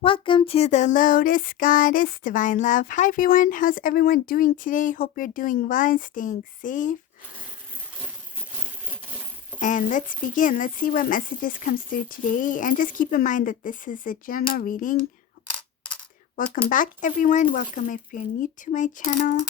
Welcome to the Lotus Goddess Divine Love. Hi everyone, how's everyone doing today? Hope you're doing well and staying safe. And let's begin. Let's see what messages comes through today. And just keep in mind that this is a general reading. Welcome back everyone. Welcome if you're new to my channel.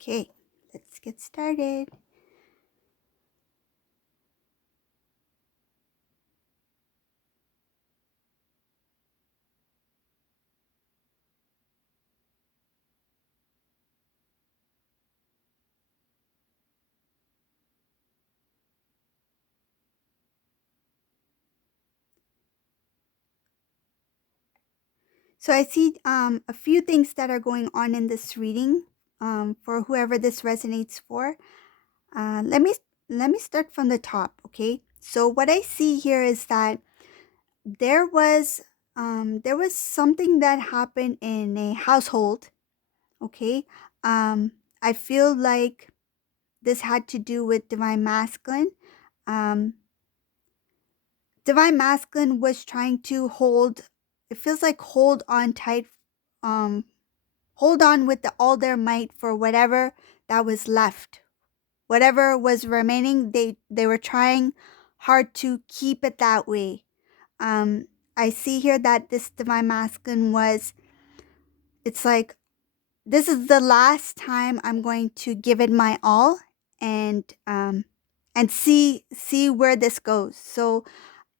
Okay, let's get started. So I see a few things that are going on in this reading for whoever this resonates for. Let me start from the top, okay? So what I see here is that there was something that happened in a household, okay? I feel like this had to do with divine masculine. Um, divine masculine was trying to hold. It feels like hold on tight, um, hold on with all their might for whatever that was left. Whatever was remaining, they were trying hard to keep it that way. Um, I see here that this divine masculine was, it's like, this is the last time I'm going to give it my all and see where this goes. So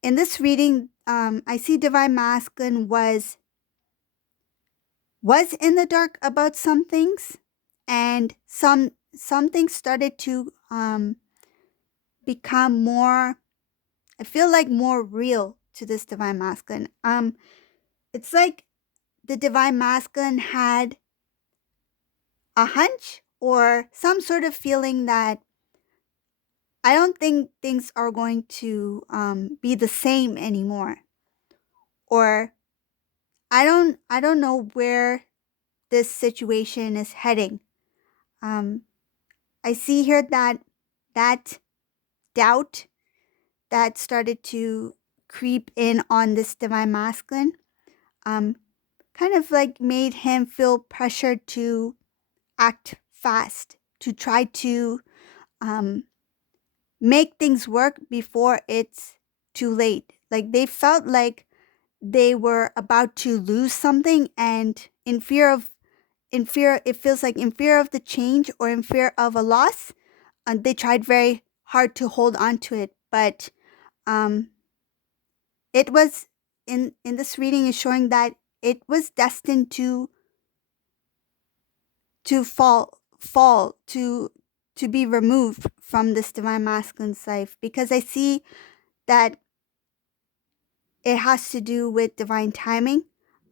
in this reading, I see divine masculine was in the dark about some things, and some things started to become more, I feel like, more real to this divine masculine. It's like the divine masculine had a hunch or some sort of feeling that I don't think things are going to be the same anymore, or I don't know where this situation is heading. Um, I see here that that doubt that started to creep in on this divine masculine, um, kind of like made him feel pressured to act fast, to try to um, make things work before it's too late. Like they felt like they were about to lose something, and it feels like in fear of the change or in fear of a loss, they tried very hard to hold on to it. But um, it was in this reading is showing that it was destined to fall to be removed from this divine masculine's life, because I see that it has to do with divine timing.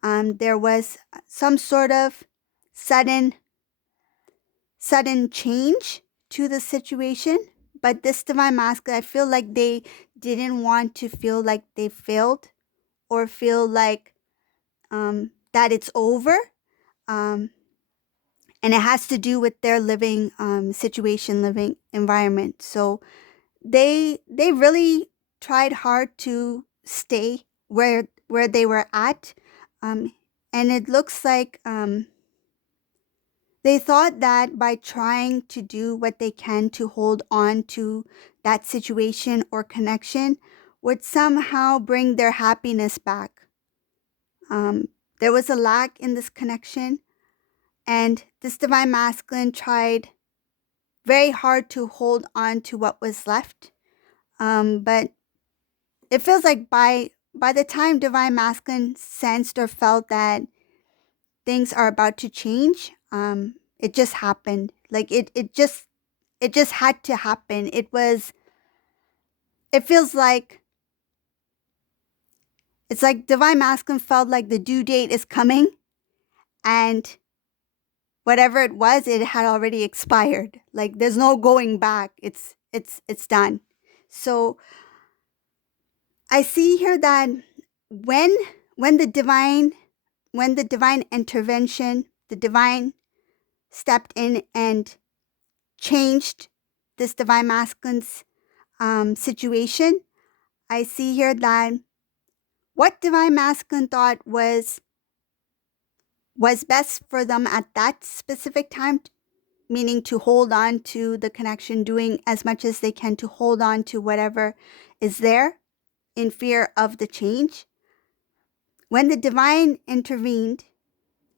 There was some sort of sudden change to the situation, but this divine masculine, I feel like they didn't want to feel like they failed or feel like that it's over. Um, and it has to do with their living situation, living environment. So they really tried hard to stay where they were at, um, and it looks like they thought that by trying to do what they can to hold on to that situation or connection would somehow bring their happiness back. There was a lack in this connection, and this divine masculine tried very hard to hold on to what was left. But it feels like by the time divine masculine sensed or felt that things are about to change, it just happened. Like it just had to happen. It feels like it's like divine masculine felt like the due date is coming, and whatever it was, it had already expired. Like there's no going back. It's done. So I see here that when when the divine when the divine intervention, the divine stepped in and changed this divine masculine's situation, I see here that what divine masculine thought was best for them at that specific time, meaning to hold on to the connection, doing as much as they can to hold on to whatever is there in fear of the change. When the divine intervened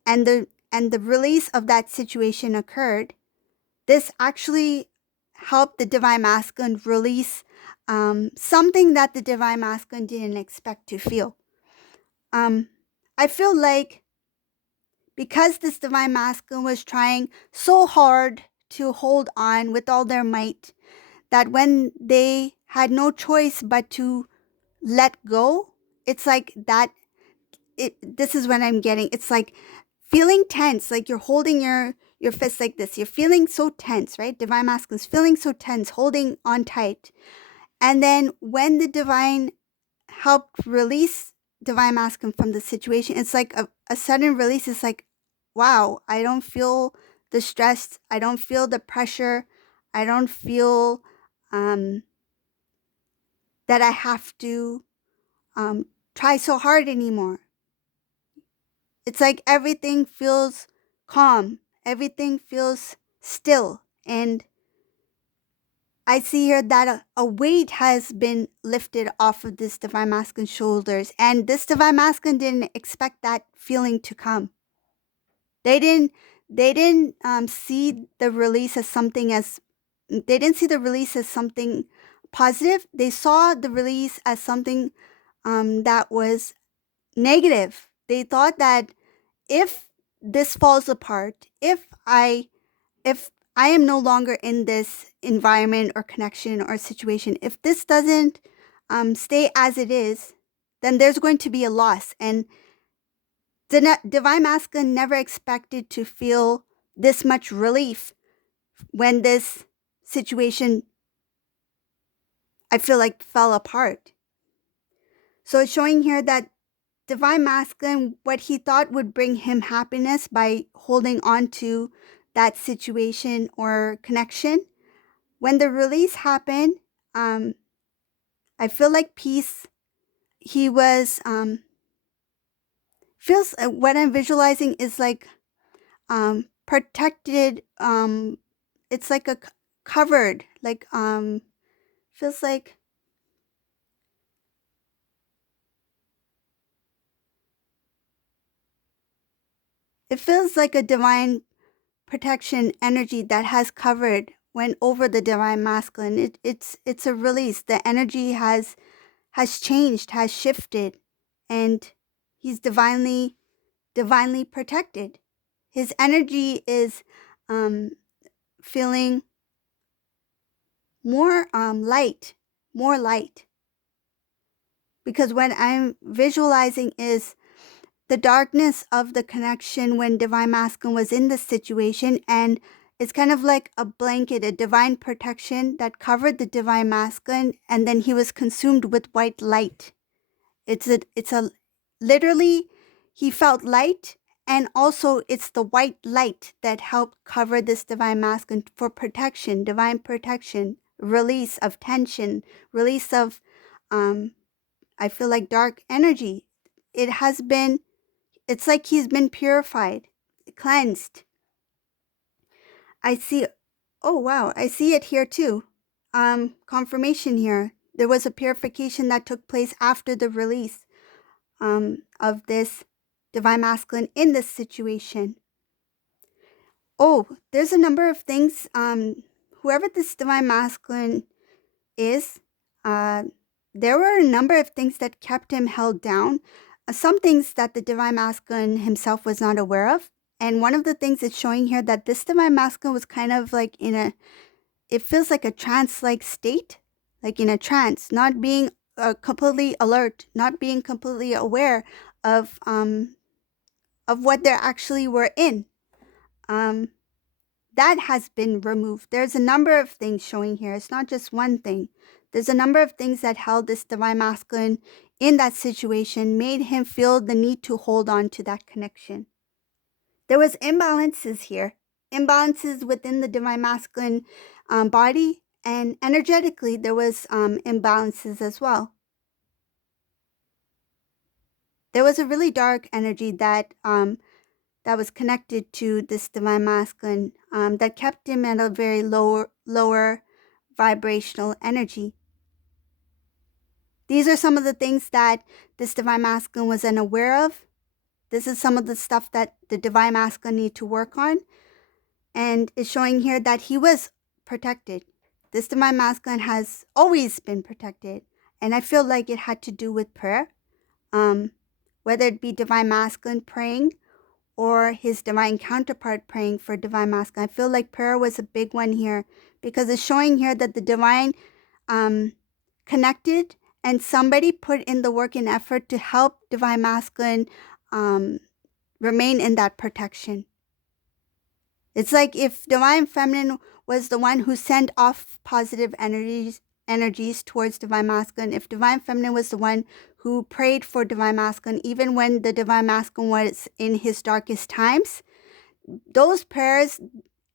and the release of that situation occurred, this actually helped the divine masculine release something that the divine masculine didn't expect to feel. I feel like because this divine masculine was trying so hard to hold on with all their might, that when they had no choice but to let go, it's like that. This is what I'm getting. It's like feeling tense, like you're holding your fist like this. You're feeling so tense, right? Divine masculine is feeling so tense, holding on tight. And then when the divine helped release divine masculine from the situation, it's like a sudden release. It's like, wow, I don't feel the stress. I don't feel the pressure. I don't feel that I have to try so hard anymore. It's like everything feels calm. Everything feels still. And I see here that a weight has been lifted off of this divine masculine's shoulders. And this divine masculine didn't expect that feeling to come. They didn't see the release as something as they didn't see the release as something positive. They saw the release as something that was negative. They thought that if this falls apart, if I am no longer in this environment or connection or situation, if this doesn't stay as it is, then there's going to be a loss. And the divine masculine never expected to feel this much relief when this situation, I feel like, fell apart. So it's showing here that divine masculine, what he thought would bring him happiness by holding on to that situation or connection, when the release happened, I feel like peace. He was feels what I'm visualizing is like protected. It's like a covered, like feels like it feels like a divine protection energy that has covered went over the divine masculine. It's a release. The energy has changed, has shifted, and he's divinely protected. His energy is um, feeling more more light. Because what I'm visualizing is the darkness of the connection when divine masculine was in this situation, and it's kind of like a blanket, a divine protection that covered the divine masculine, and then he was consumed with white light. It's a literally he felt light, and also it's the white light that helped cover this divine masculine for protection, divine protection, release of tension, release of I feel like dark energy. It has been it's like he's been purified, cleansed. I see oh wow, I see it here too. Confirmation here. There was a purification that took place after the release of this divine masculine in this situation. Oh, there's a number of things. Whoever this divine masculine is, uh, there were a number of things that kept him held down. Some things that the divine masculine himself was not aware of. And one of the things it's showing here that this divine masculine was kind of like it feels like a trance-like state, like in a trance, not being completely alert, not being completely aware of what they actually were in. um, that has been removed. There's a number of things showing here. It's not just one thing. There's a number of things that held this divine masculine in that situation, made him feel the need to hold on to that connection. There was imbalances here, imbalances within the divine masculine body, and energetically there was imbalances as well. There was a really dark energy that was connected to this divine masculine that kept him at a very lower vibrational energy. These are some of the things that this divine masculine was unaware of. This is some of the stuff that the divine masculine need to work on, and is showing here that he was protected. This divine masculine has always been protected, and I feel like it had to do with prayer, whether it be divine masculine praying or his divine counterpart praying for divine masculine. I feel like prayer was a big one here, because it's showing here that the divine connected, and somebody put in the work and effort to help divine masculine remain in that protection. It's like if divine feminine was the one who sent off positive energies towards divine masculine, if divine feminine was the one who prayed for divine masculine, even when the divine masculine was in his darkest times, those prayers,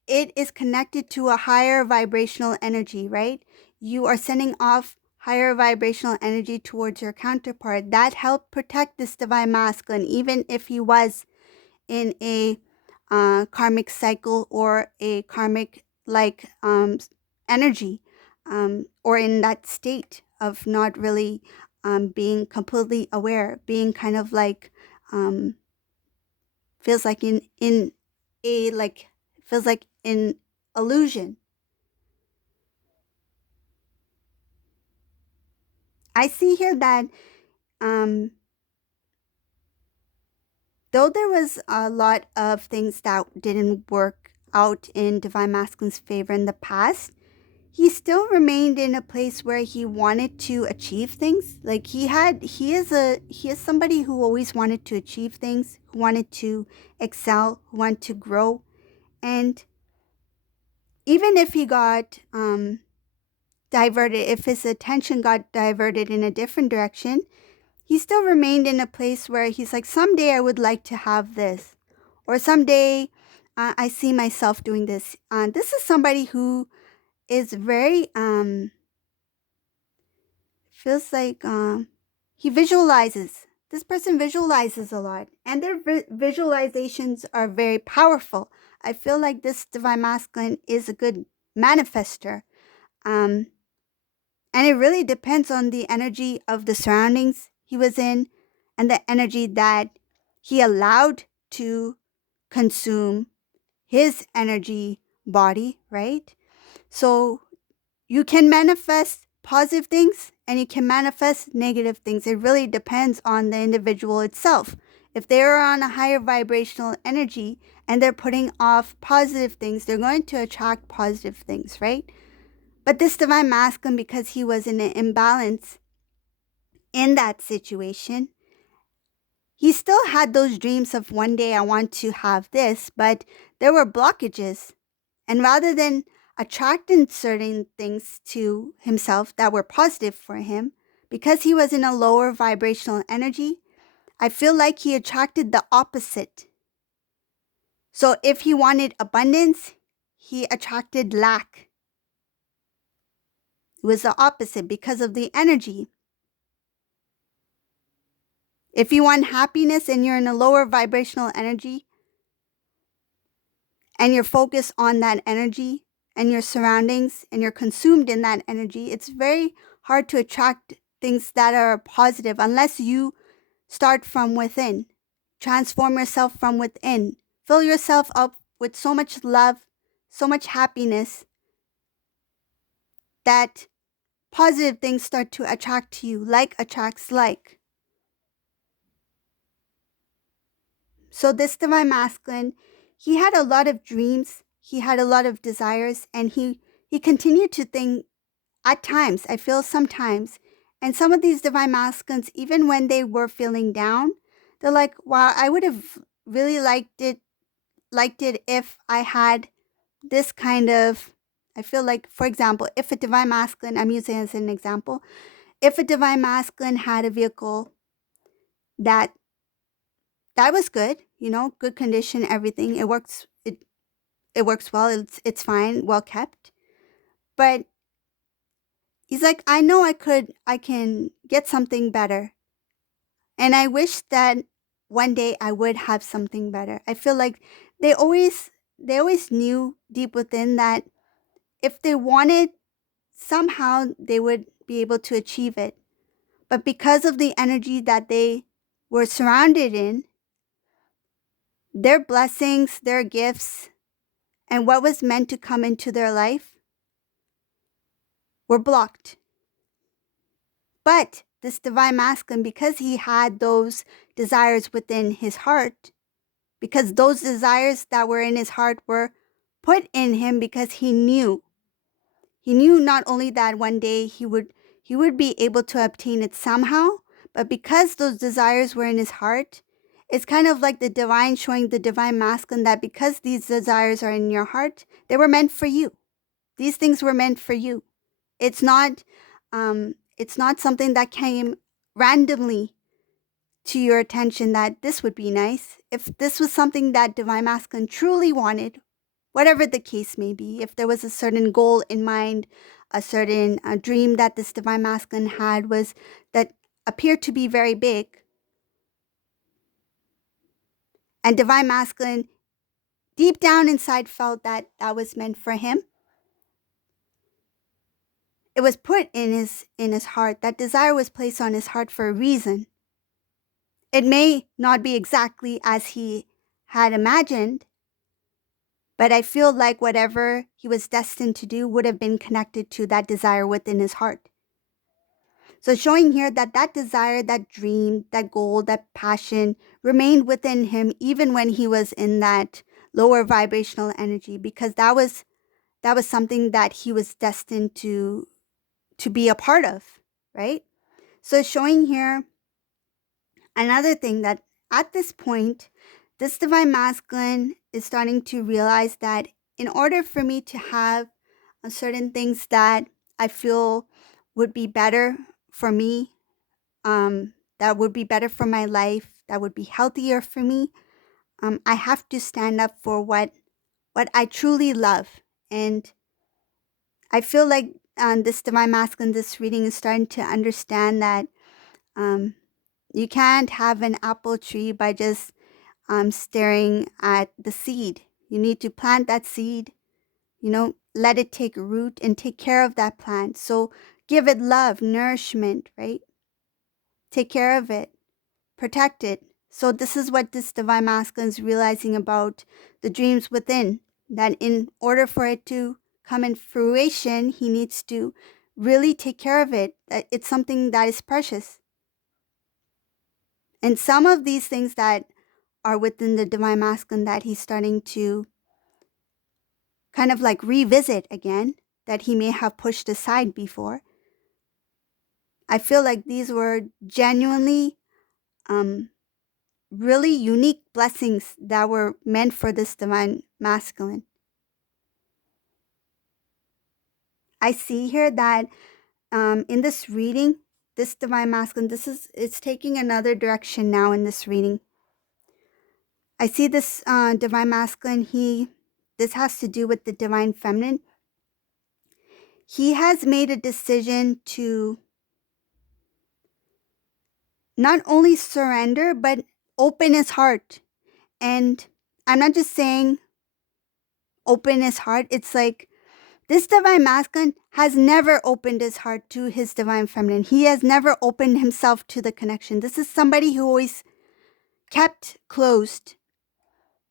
it is connected to a higher vibrational energy, right? You are sending off higher vibrational energy towards your counterpart. That helped protect this divine masculine, even if he was in a karmic cycle or a karmic like energy, or in that state of not really being completely aware, being kind of like feels like in a like feels like in illusion. I see here that though there was a lot of things that didn't work out in divine masculine's favor in the past, he still remained in a place where he wanted to achieve things. Like he is somebody who always wanted to achieve things, who wanted to excel, who wanted to grow. And even if he got diverted, if his attention got diverted in a different direction, he still remained in a place where he's like, someday I would like to have this, or someday I see myself doing this. This is somebody who is very feels like he visualizes. This person visualizes a lot, and their visualizations are very powerful. I feel like this divine masculine is a good manifester. And it really depends on the energy of the surroundings he was in, and the energy that he allowed to consume his energy body, right? So you can manifest positive things and you can manifest negative things. It really depends on the individual itself. If they're on a higher vibrational energy and they're putting off positive things, they're going to attract positive things, right? But this divine masculine, because he was in an imbalance in that situation, he still had those dreams of one day I want to have this, but there were blockages. And rather than attracting certain things to himself that were positive for him, because he was in a lower vibrational energy, I feel like he attracted the opposite. So if he wanted abundance, he attracted lack. It was the opposite because of the energy. If you want happiness and you're in a lower vibrational energy and you're focused on that energy and your surroundings and you're consumed in that energy, it's very hard to attract things that are positive unless you start from within. Transform yourself from within. Fill yourself up with so much love, so much happiness that positive things start to attract to you. Like attracts like. So this divine masculine, he had a lot of dreams, he had a lot of desires, and he continued to think at times, I feel sometimes, and some of these divine masculines, even when they were feeling down, they're like, wow, I would have really liked it liked it if I had this kind of, I feel like, for example, if a divine masculine, I'm using it as an example, if a divine masculine had a vehicle that was good, good condition, everything, it works well, it's fine, well kept. But he's like, I know I can get something better. And I wish that one day I would have something better. I feel like they always knew deep within that if they wanted, somehow they would be able to achieve it. But because of the energy that they were surrounded in, their blessings, their gifts, and what was meant to come into their life were blocked. But this divine masculine, because he had those desires within his heart, because those desires that were in his heart were put in him because he knew not only that one day he would be able to obtain it somehow, but because those desires were in his heart, it's kind of like the divine showing the divine masculine that because these desires are in your heart, they were meant for you. These things were meant for you. It's not something that came randomly to your attention that this would be nice. If this was something that divine masculine truly wanted, whatever the case may be, if there was a certain goal in mind, a certain dream that this divine masculine had was that appeared to be very big, and divine masculine deep down inside felt that that was meant for him, it was put in his heart. That desire was placed on his heart for a reason. It may not be exactly as he had imagined, but I feel like whatever he was destined to do would have been connected to that desire within his heart. So showing here that that desire, that dream, that goal, that passion remained within him even when he was in that lower vibrational energy, because that was something that he was destined to be a part of, right? So showing here another thing that at this point, this divine masculine is starting to realize that in order for me to have certain things that I feel would be better for me, that would be better for my life, that would be healthier for me, I have to stand up for what I truly love. And I feel like this divine masculine, this reading is starting to understand that you can't have an apple tree by just staring at the seed. You need to plant that seed, let it take root and take care of that plant. So give it love, nourishment, right? Take care of it, protect it. So this is what this divine masculine is realizing about the dreams within, that in order for it to come in fruition, he needs to really take care of it. That it's something that is precious. And some of these things that are within the divine masculine that he's starting to kind of like revisit again, that he may have pushed aside before. I feel like these were genuinely really unique blessings that were meant for this divine masculine. I see here that in this reading, this divine masculine, it's taking another direction now in this reading. I see this divine masculine, this has to do with the divine feminine. He has made a decision to not only surrender, but open his heart. And I'm not just saying open his heart. It's like this divine masculine has never opened his heart to his divine feminine. He has never opened himself to the connection. This is somebody who always kept closed.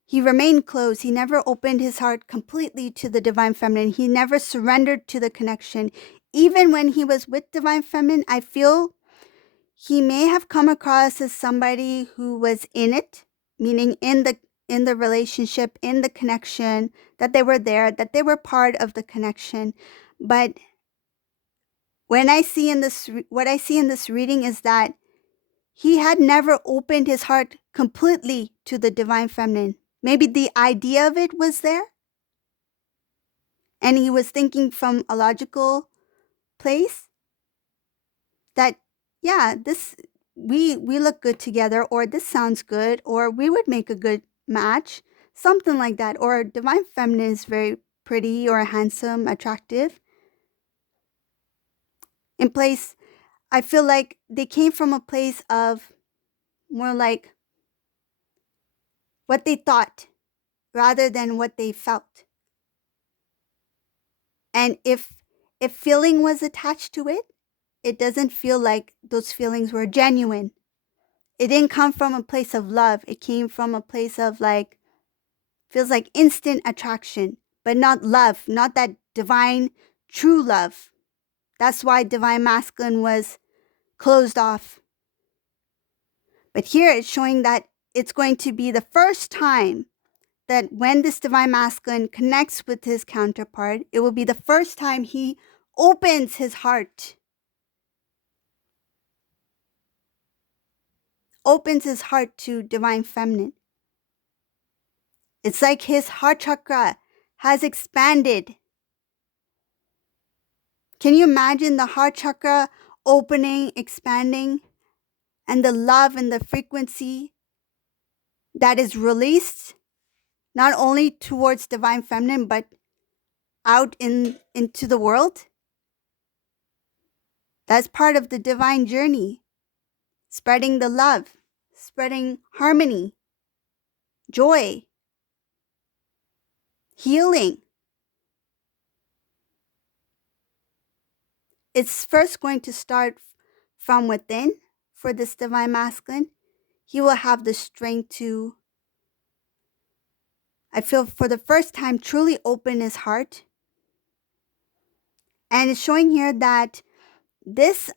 He remained closed. He never opened his heart completely to the divine feminine. He never surrendered to the connection. Even when he was with divine feminine, I feel he may have come across as somebody who was in it, meaning in the relationship, in the connection, that they were there, that they were part of the connection. But what I see in this reading is that he had never opened his heart completely to the divine feminine. Maybe the idea of it was there, and he was thinking from a logical place that, yeah, this we look good together, or this sounds good, or we would make a good match, something like that. Or divine feminine is very pretty or handsome, attractive. In place, I feel like they came from a place of more like what they thought rather than what they felt. And if feeling was attached to it, it doesn't feel like those feelings were genuine. It didn't come from a place of love. It came from a place of like, feels like instant attraction, but not love, not that divine, true love. That's why divine masculine was closed off. But here it's showing that it's going to be the first time that when this divine masculine connects with his counterpart, it will be the first time he opens his heart. Opens his heart to divine feminine. It's like his heart chakra has expanded. Can you imagine the heart chakra opening, expanding, and the love and the frequency that is released not only towards divine feminine but out into the world? That's part of the divine journey. Spreading the love, spreading harmony, joy, healing. It's first going to start from within for this divine masculine. He will have the strength to, I feel, for the first time, truly open his heart. And it's showing here that this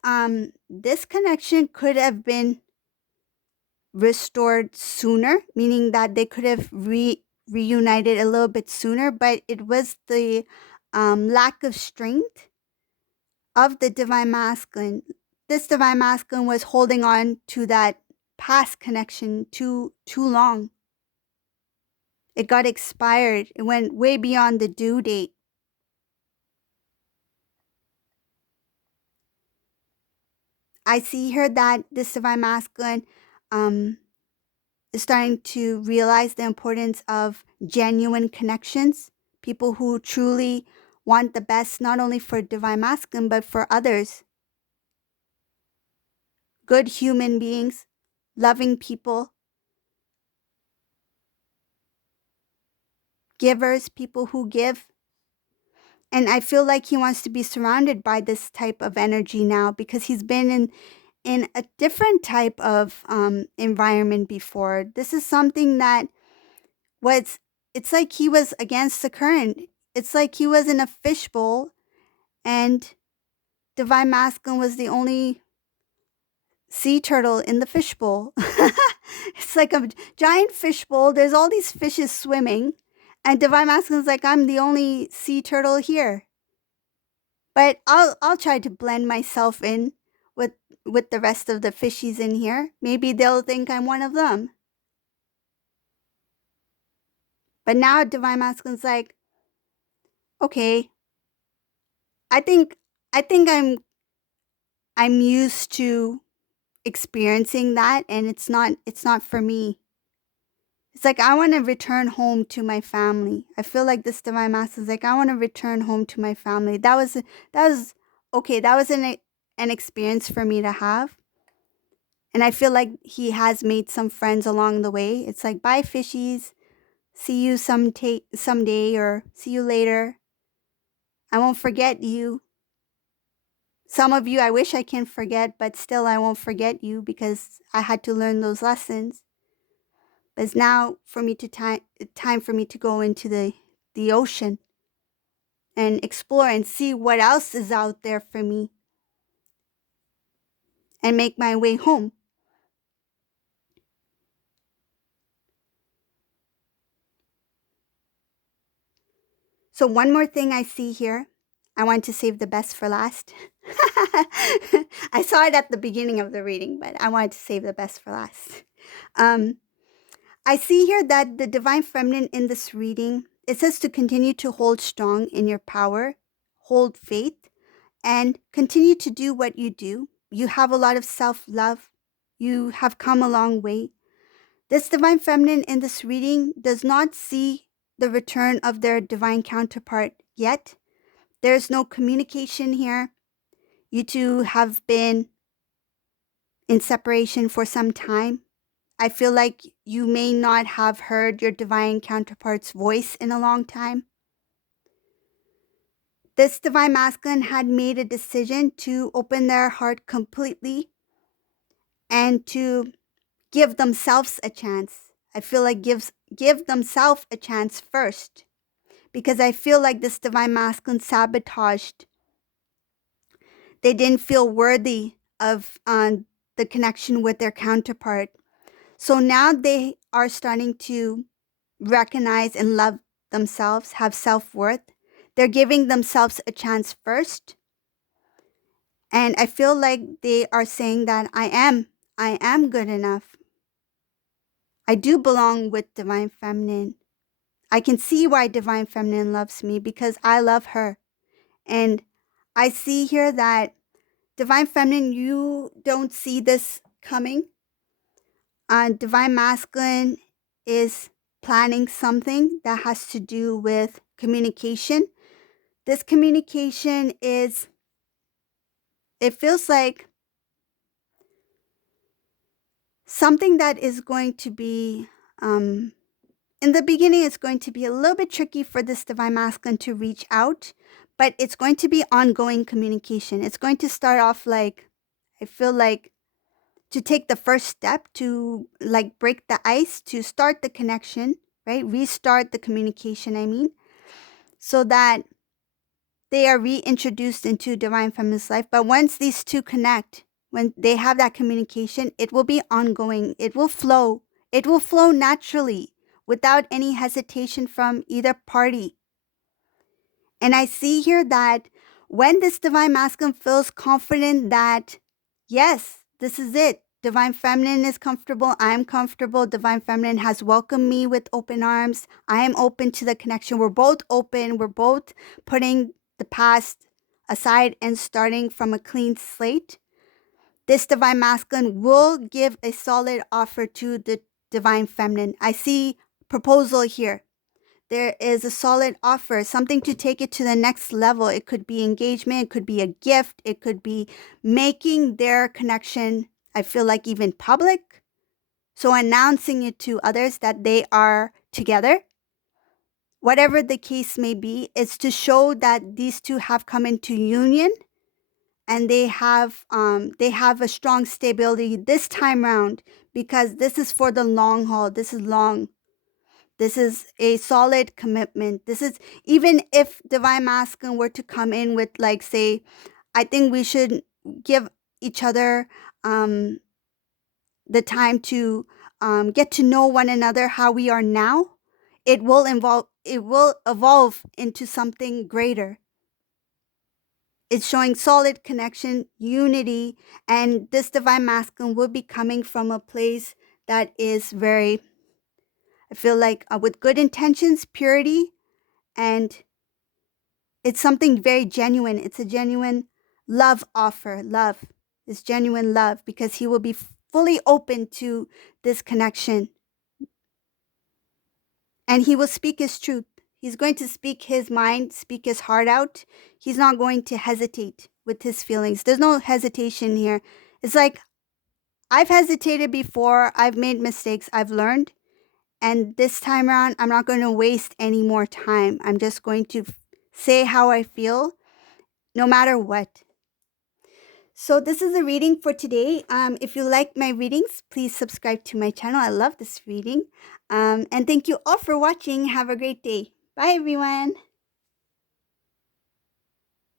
connection could have been restored sooner, meaning that they could have reunited a little bit sooner, but it was the lack of strength of the divine masculine. This divine masculine was holding on to that past connection too long. It got expired. It went way beyond the due date. I see here that this divine masculine is starting to realize the importance of genuine connections, people who truly want the best, not only for divine masculine, but for others. Good human beings, loving people, givers, people who give. And I feel like he wants to be surrounded by this type of energy now because he's been in a different type of environment before. This is something that was, it's like he was against the current. It's like he was in a fishbowl and divine masculine was the only sea turtle in the fishbowl. It's like a giant fishbowl. There's all these fishes swimming, and divine masculine's like, I'm the only sea turtle here. But I'll try to blend myself in with the rest of the fishies in here. Maybe they'll think I'm one of them. But now divine masculine's like, okay, I think I'm used to experiencing that, and it's not for me. It's like I want to return home to my family. I feel like this divine master is like, I want to return home to my family. That was okay. That was an experience for me to have. And I feel like he has made some friends along the way. It's like, bye fishies. See you someday, or see you later. I won't forget you. Some of you I wish I can forget, but still I won't forget you because I had to learn those lessons. But it's now for me to time for me to go into the ocean and explore and see what else is out there for me and make my way home. So one more thing I see here. I want to save the best for last. I saw it at the beginning of the reading, but I wanted to save the best for last. I see here that the divine feminine in this reading, it says to continue to hold strong in your power, hold faith, and continue to do what you do. You have a lot of self-love. You have come a long way. This divine feminine in this reading does not see the return of their divine counterpart yet. There's no communication here. You two have been in separation for some time. I feel like you may not have heard your divine counterpart's voice in a long time. This divine masculine had made a decision to open their heart completely and to give themselves a chance. I feel like give themselves a chance first, because I feel like this divine masculine sabotaged. They didn't feel worthy of the connection with their counterpart. So now they are starting to recognize and love themselves, have self-worth. They're giving themselves a chance first. And I feel like they are saying that I am good enough. I do belong with divine feminine. I can see why divine feminine loves me, because I love her. And I see here that divine feminine, you don't see this coming. Divine masculine is planning something that has to do with communication. This communication is, it feels like something that is going to be, in the beginning, it's going to be a little bit tricky for this divine masculine to reach out, but it's going to be ongoing communication. It's going to start off like, I feel like, to take the first step to like break the ice, to start the connection, right? Restart the communication, I mean, so that they are reintroduced into divine feminine's life. But once these two connect, when they have that communication, it will be ongoing. It will flow. It will flow naturally without any hesitation from either party. And I see here that when this divine masculine feels confident that, yes, this is it. Divine feminine is comfortable. I'm comfortable. Divine feminine has welcomed me with open arms. I am open to the connection. We're both open. We're both putting the past aside and starting from a clean slate. This divine masculine will give a solid offer to the divine feminine. I see proposal here. There is a solid offer, something to take it to the next level. It could be engagement. It could be a gift. It could be making their connection, I feel like, even public. So announcing it to others that they are together. Whatever the case may be, it's to show that these two have come into union and they have a strong stability this time round, because this is for the long haul. This is long. This is a solid commitment. This is, even if divine masculine were to come in with like, say, I think we should give each other the time to get to know one another how we are now, it will evolve into something greater. It's showing solid connection, unity, and this divine masculine will be coming from a place that is very, I feel like, with good intentions, purity, and it's something very genuine. It's a genuine love offer. Love is genuine love, because he will be fully open to this connection. And he will speak his truth. He's going to speak his mind, speak his heart out. He's not going to hesitate with his feelings. There's no hesitation here. It's like, I've hesitated before. I've made mistakes. I've learned. And this time around, I'm not going to waste any more time. I'm just going to say how I feel, no matter what. So this is the reading for today. If you like my readings, please subscribe to my channel. I love this reading. And thank you all for watching. Have a great day. Bye, everyone.